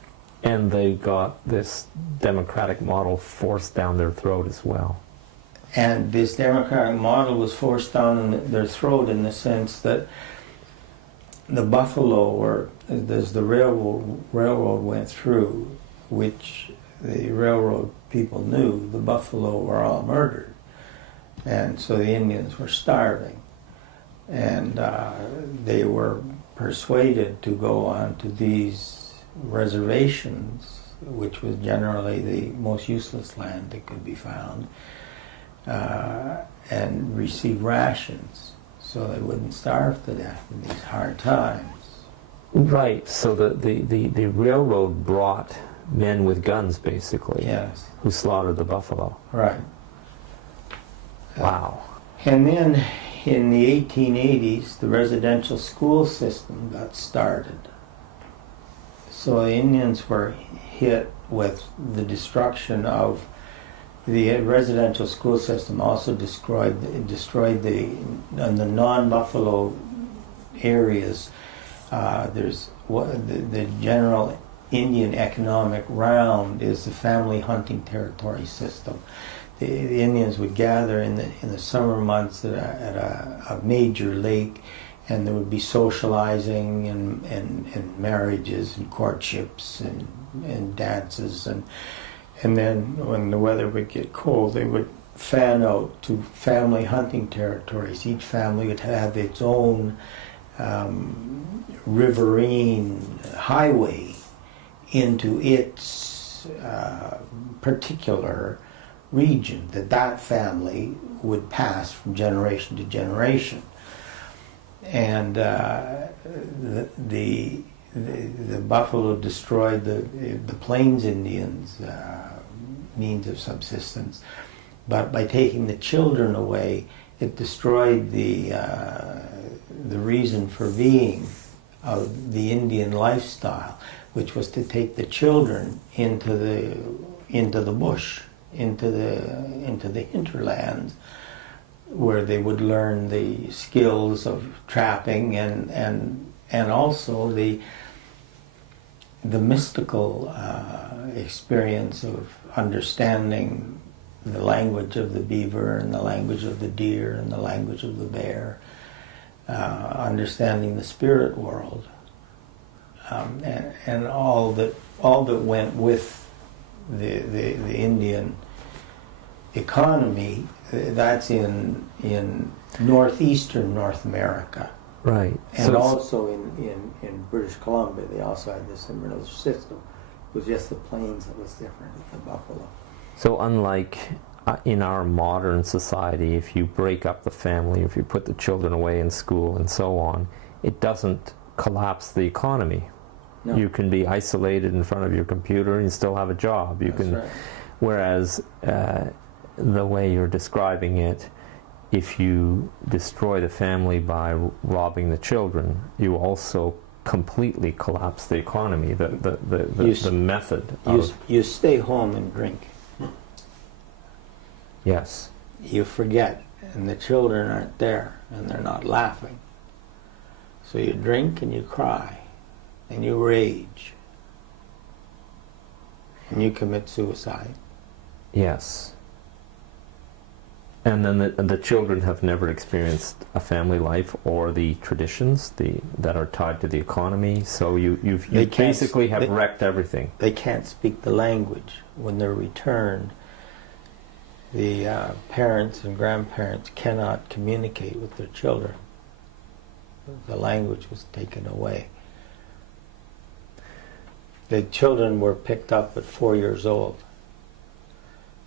And they got this democratic model forced down their throat as well. And this democratic model was forced down their throat in the sense that the buffalo, or as the railroad went through, which the railroad people knew, the buffalo were all murdered. And so the Indians were starving. And they were persuaded to go on to these reservations, which was generally the most useless land that could be found, and receive rations so they wouldn't starve to death in these hard times. Right, so the railroad brought men with guns, basically, Yes. who slaughtered the buffalo. Right. Wow. And then in the 1880s, the residential school system got started. So the Indians were hit with the destruction of the residential school system. Also destroyed the non-buffalo areas. There's the general Indian economic round is the family hunting territory system. The Indians would gather in the summer months at a major lake, and there would be socializing and marriages and courtships and dances, and then when the weather would get cold, they would fan out to family hunting territories. Each family would have its own riverine highway into its particular region that family would pass from generation to generation. And the buffalo destroyed the Plains Indians' means of subsistence, but by taking the children away, it destroyed the reason for being of the Indian lifestyle, which was to take the children into the bush, into the hinterlands, where they would learn the skills of trapping and also the mystical experience of understanding the language of the beaver and the language of the deer and the language of the bear, understanding the spirit world, and all that went with the Indian economy. That's in northeastern North America. Right. And so also in British Columbia, they also had this similar system. It was just the plains that was different at the buffalo. So unlike in our modern society, if you break up the family, if you put the children away in school and so on, it doesn't collapse the economy. No. You can be isolated in front of your computer and still have a job. That's right. Whereas the way you're describing it, if you destroy the family by robbing the children, you also completely collapse the economy. The method. You stay home and drink. Yes. You forget, and the children aren't there, and they're not laughing. So you drink and you cry, and you rage, and you commit suicide. Yes. And then the children have never experienced a family life or the traditions that are tied to the economy. So you basically have wrecked everything. They can't speak the language. When they're returned, the parents and grandparents cannot communicate with their children. The language was taken away. The children were picked up at 4 years old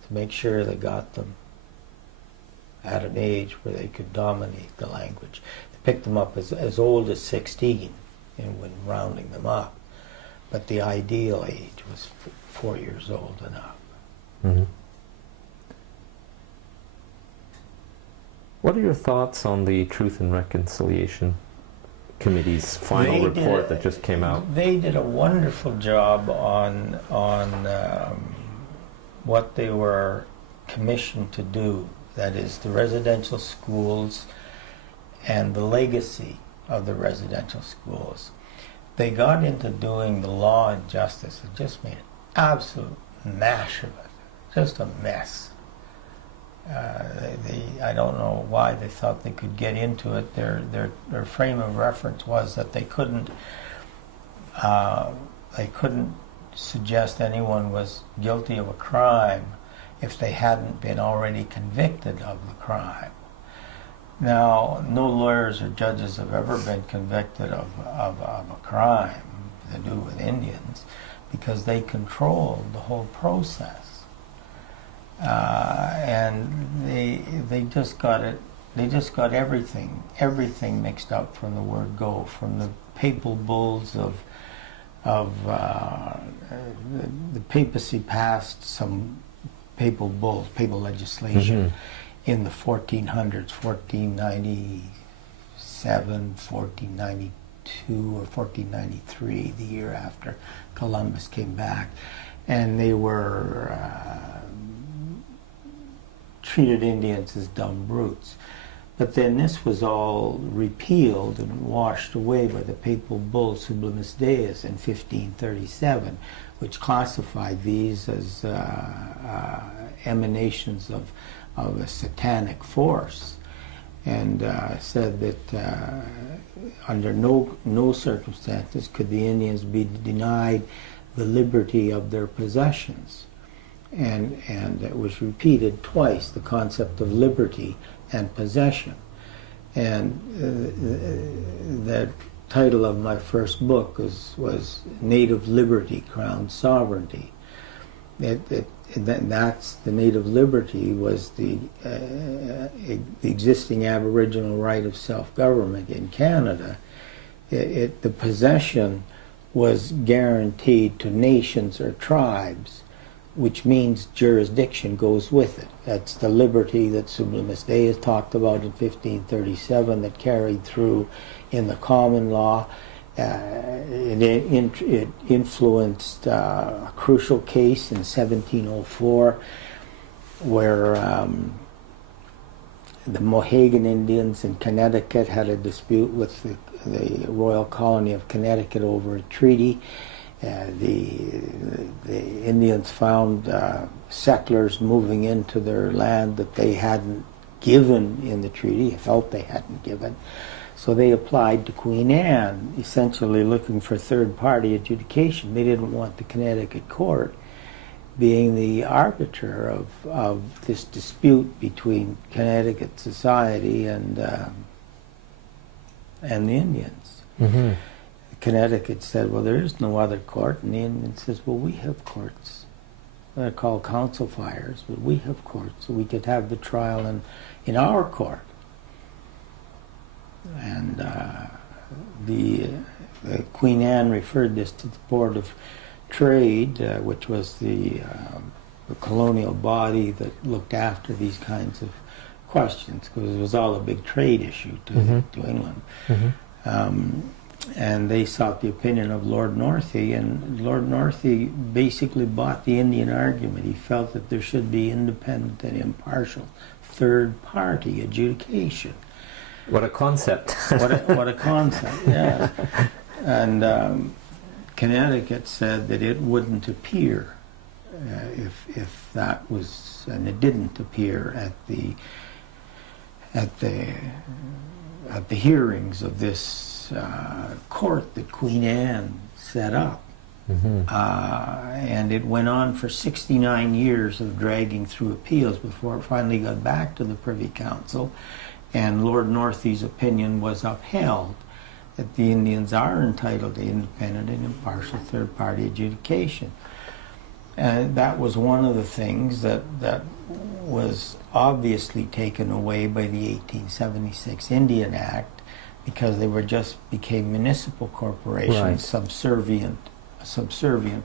to make sure they got them at an age where they could dominate the language. They picked them up as old as 16 and when rounding them up. But the ideal age was 4 years old and up. Mm-hmm. What are your thoughts on the Truth and Reconciliation Committee's final report that just came out? They did a wonderful job on what they were commissioned to do. That is, the residential schools and the legacy of the residential schools. They got into doing the law and justice and just made an absolute mash of it. Just a mess. I don't know why they thought they could get into it. Their frame of reference was that they couldn't suggest anyone was guilty of a crime if they hadn't been already convicted of the crime. Now, no lawyers or judges have ever been convicted of a crime to do with Indians, because they controlled the whole process, and they just got it. They just got everything mixed up from the word go, from the papal bulls of the papacy passed some papal bulls, papal legislation in the 1400s, 1497, 1492, or 1493, the year after Columbus came back, and they were treated Indians as dumb brutes. But then this was all repealed and washed away by the papal bull Sublimis Deus in 1537, which classified these as emanations of a satanic force, and said that under no circumstances could the Indians be denied the liberty of their possessions. And it was repeated twice, the concept of liberty and possession. And the title of my first book was Native Liberty, Crown Sovereignty. That's the native liberty was the existing Aboriginal right of self-government in Canada. The possession was guaranteed to nations or tribes, which means jurisdiction goes with it. That's the liberty that Sublimis Deus talked about in 1537 that carried through in the common law. It influenced a crucial case in 1704 where the Mohegan Indians in Connecticut had a dispute with the Royal Colony of Connecticut over a treaty. The Indians found settlers moving into their land that they hadn't given in the treaty, felt they hadn't given. So they applied to Queen Anne, essentially looking for third-party adjudication. They didn't want the Connecticut court being the arbiter of this dispute between Connecticut society and the Indians. Mm-hmm. Connecticut said, well, there is no other court, and the Indian says, well, we have courts. They're called council fires, but we have courts, so we could have the trial in our court. And the Queen Anne referred this to the Board of Trade, which was the colonial body that looked after these kinds of questions, because it was all a big trade issue to England. Mm-hmm. And they sought the opinion of Lord Northey, and Lord Northey basically bought the Indian argument. He felt that there should be independent and impartial third-party adjudication. What a concept. what a concept, yes. And Connecticut said that it wouldn't appear if that was, and it didn't appear at the hearings of this court that Queen Anne set up. Mm-hmm. And it went on for 69 years of dragging through appeals before it finally got back to the Privy Council, and Lord Northey's opinion was upheld that the Indians are entitled to independent and impartial third-party adjudication. And that was one of the things that was obviously taken away by the 1876 Indian Act, because they became municipal corporations, right. subservient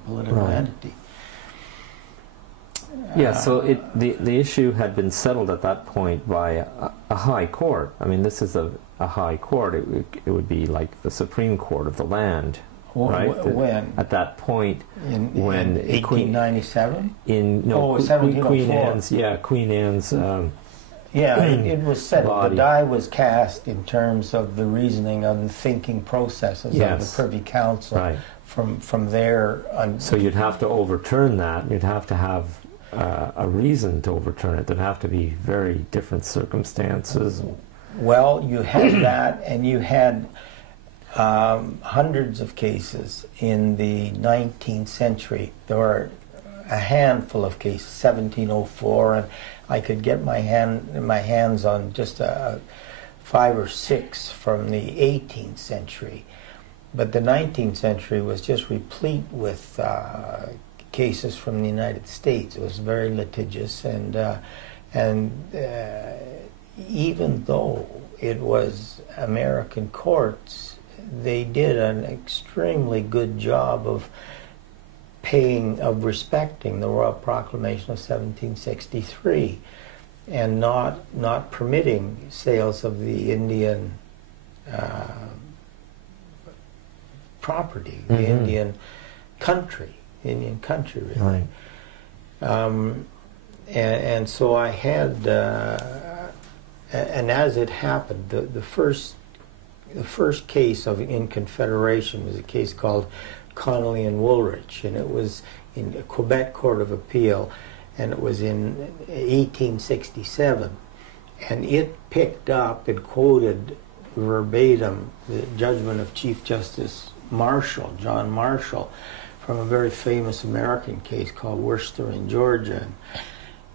political right. entity. Yeah, so the issue had been settled at that point by a high court. I mean, this is a high court. It would be like the Supreme Court of the land, right? When? At that point, in 1897? Queen Anne's. It was settled. Body. The die was cast in terms of the reasoning and thinking processes yes. of the Privy Council. Right. From there on. So you'd have to overturn that. You'd have to have a reason to overturn it. There'd have to be very different circumstances. Well, you had that, and you had hundreds of cases in the 19th century. There were a handful of cases, 1704, and I could get my hands on just 5 or 6 from the 18th century. But the 19th century was just replete with cases from the United States. It was very litigious, and even though it was American courts, they did an extremely good job of respecting the Royal Proclamation of 1763 and not permitting sales of the Indian property, the Indian country really. Right. And so I had, and as it happened, the first case in Confederation was a case called Connolly and Woolrich, and it was in the Quebec Court of Appeal, and it was in 1867, and it picked up and quoted verbatim the judgment of Chief Justice Marshall, John Marshall, from a very famous American case called Worcester in Georgia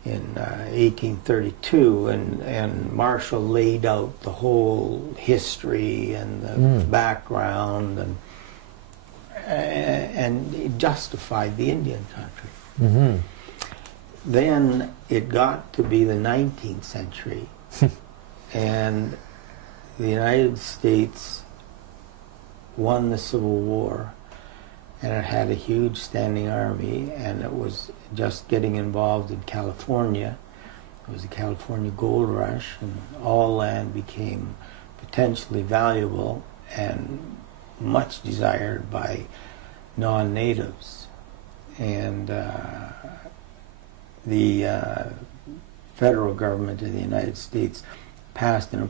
in 1832, and Marshall laid out the whole history and the background, and it justified the Indian country. Then it got to be the 19th century, and the United States won the Civil War, and it had a huge standing army, and it was just getting involved in California. It was the California Gold Rush, and all land became potentially valuable and much desired by non-natives. And the federal government of the United States passed an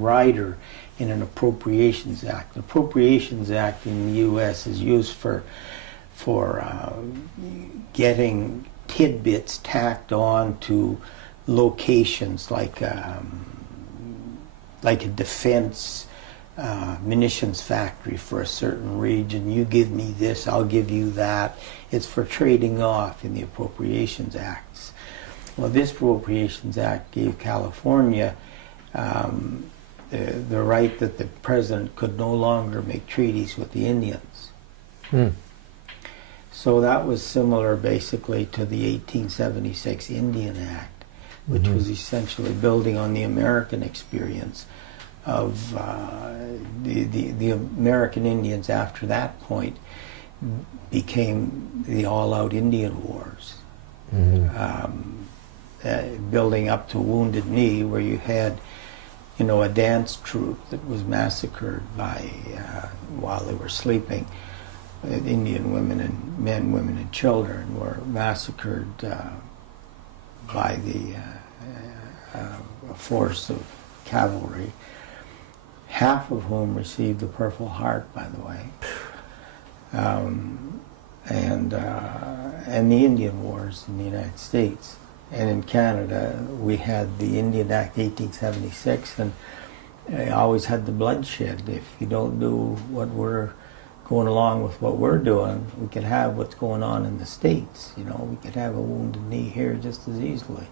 rider in an Appropriations Act. The Appropriations Act in the U.S. is used for getting tidbits tacked on to locations like a defense munitions factory for a certain region. You give me this, I'll give you that. It's for trading off in the Appropriations Acts. Well, this Appropriations Act gave California the right that the president could no longer make treaties with the Indians. So that was similar basically to the 1876 Indian Act, which was essentially building on the American experience of the American Indians after that point became the all-out Indian Wars. Building up to Wounded Knee, where you had, a dance troupe that was massacred by while they were sleeping. Indian women and men, women and children were massacred by a force of cavalry, half of whom received the Purple Heart, by the way. And the Indian Wars in the United States. And in Canada, we had the Indian Act 1876, and always had the bloodshed. If you don't do what we're going along with what we're doing, we could have what's going on in the States. We could have a Wounded Knee here just as easily.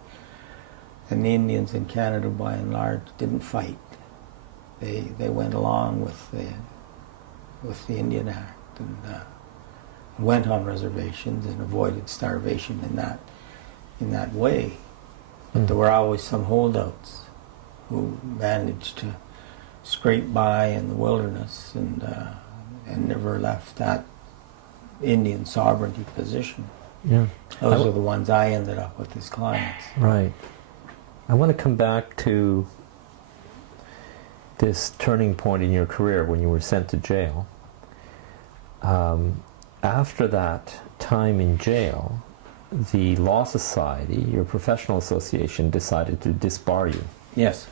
And the Indians in Canada, by and large, didn't fight. They went along with the Indian Act and went on reservations and avoided starvation in that way. But there were always some holdouts who managed to scrape by in the wilderness and never left that Indian sovereignty position. Yeah. Those are the ones I ended up with as clients. Right. I want to come back to this turning point in your career when you were sent to jail. After that time in jail, the Law Society, your professional association, decided to disbar you. Yes.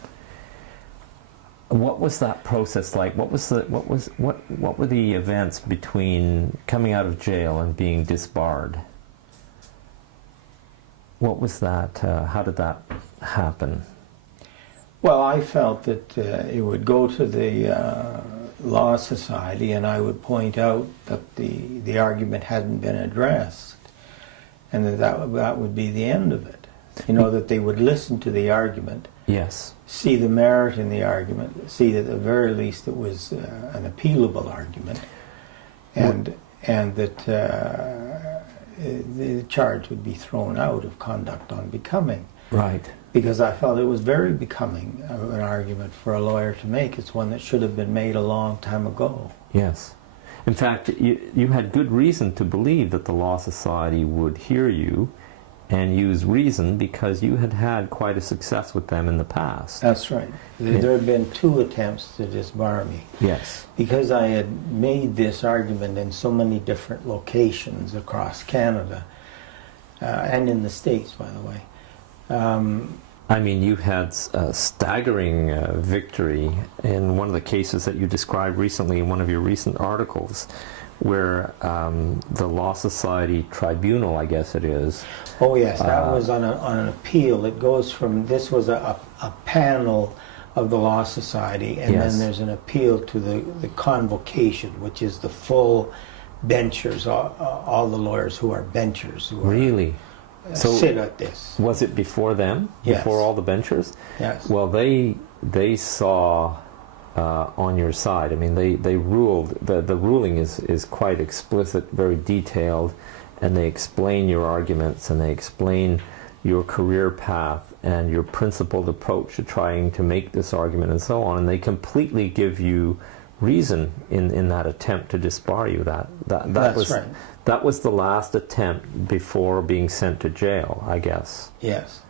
What was that process like? What were the events between coming out of jail and being disbarred? What was that? How did that happen? Well, I felt that it would go to the Law Society, and I would point out that the argument hadn't been addressed, and that would be the end of it. You know, that they would listen to the argument, Yes. see the merit in the argument, see at the very least it was an appealable argument, and that the charge would be thrown out of conduct on becoming. Right. Because I felt it was very becoming of an argument for a lawyer to make. It's one that should have been made a long time ago. Yes. In fact, you had good reason to believe that the Law Society would hear you and use reason, because you had had quite a success with them in the past. That's right. There had been 2 attempts to disbar me. Yes. Because I had made this argument in so many different locations across Canada, and in the States, by the way. I mean, you had a staggering victory in one of the cases that you described recently in one of your recent articles, where the Law Society Tribunal, I guess it is. Oh yes, that was on an appeal. It goes from, this was a panel of the Law Society, and Yes. then there's an appeal to the convocation, which is the full benchers, all the lawyers who are benchers, who Really? sit at this. Was it before them? Yes. Before all the benchers? Yes. Well, they saw on your side. I mean, they ruled. The ruling is quite explicit, very detailed, and they explain your arguments, and they explain your career path and your principled approach to trying to make this argument and so on, and they completely give you reason in that attempt to disbar you. That was right. That was the last attempt before being sent to jail, I guess. Yes.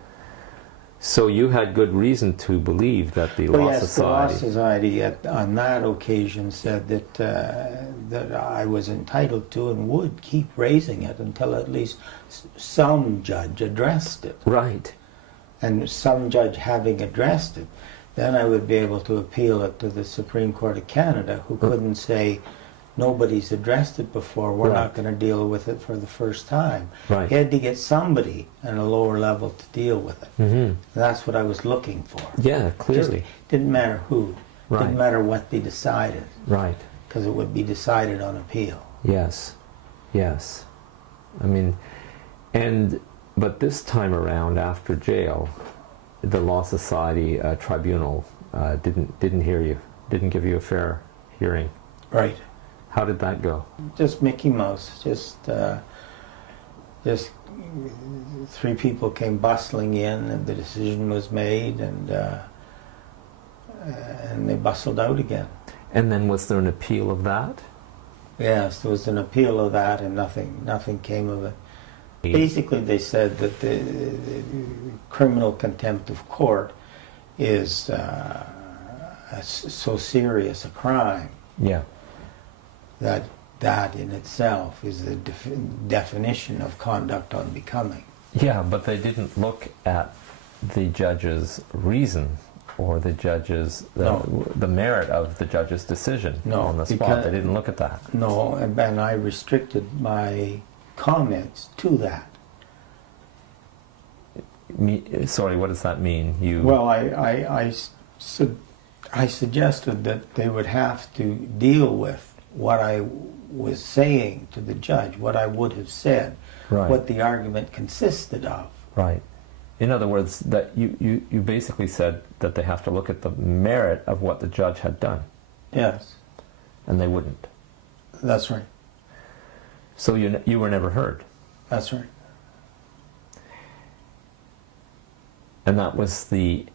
So you had good reason to believe that the Law Society... The Law Society on that occasion said that that I was entitled to and would keep raising it until at least some judge addressed it. Right. And some judge having addressed it, then I would be able to appeal it to the Supreme Court of Canada, who couldn't say, nobody's addressed it before, we're not going to deal with it for the first time. Right. He had to get somebody at a lower level to deal with it. Mm-hmm. That's what I was looking for. Yeah, clearly. Just didn't matter who. Right. Didn't matter what they decided. Right. Because it would be decided on appeal. Yes. Yes. I mean, but this time around, after jail, the Law Society Tribunal didn't hear you, didn't give you a fair hearing. Right. How did that go? Just Mickey Mouse. Just 3 people came bustling in, and the decision was made, and they bustled out again. And then was there an appeal of that? Yes, there was an appeal of that, and nothing came of it. Basically, they said that the criminal contempt of court is so serious a crime. Yeah. That in itself is the definition of conduct unbecoming. Yeah, but they didn't look at the judge's reason or the judge's the merit of the judge's decision on the spot. They didn't look at that. No, and I restricted my comments to that. Sorry, what does that mean? Well, I suggested that they would have to deal with what I was saying to the judge, what I would have said, right. What the argument consisted of. Right. In other words, that you basically said that they have to look at the merit of what the judge had done. Yes. And they wouldn't. That's right. So you were never heard. That's right. And that was the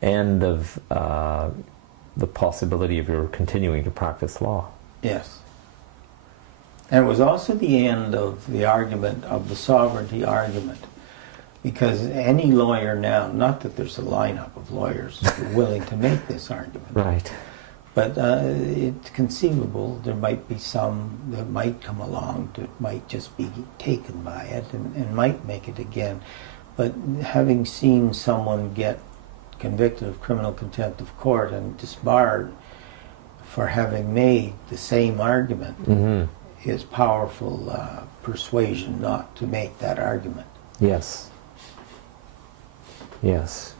end of the possibility of your continuing to practice law. Yes. And it was also the end of the argument, of the sovereignty argument. Because any lawyer now, not that there's a lineup of lawyers willing to make this argument. Right. But it's conceivable there might be some that might come along that might just be taken by it and might make it again. But having seen someone get convicted of criminal contempt of court and disbarred for having made the same argument is powerful persuasion not to make that argument. Yes. Yes.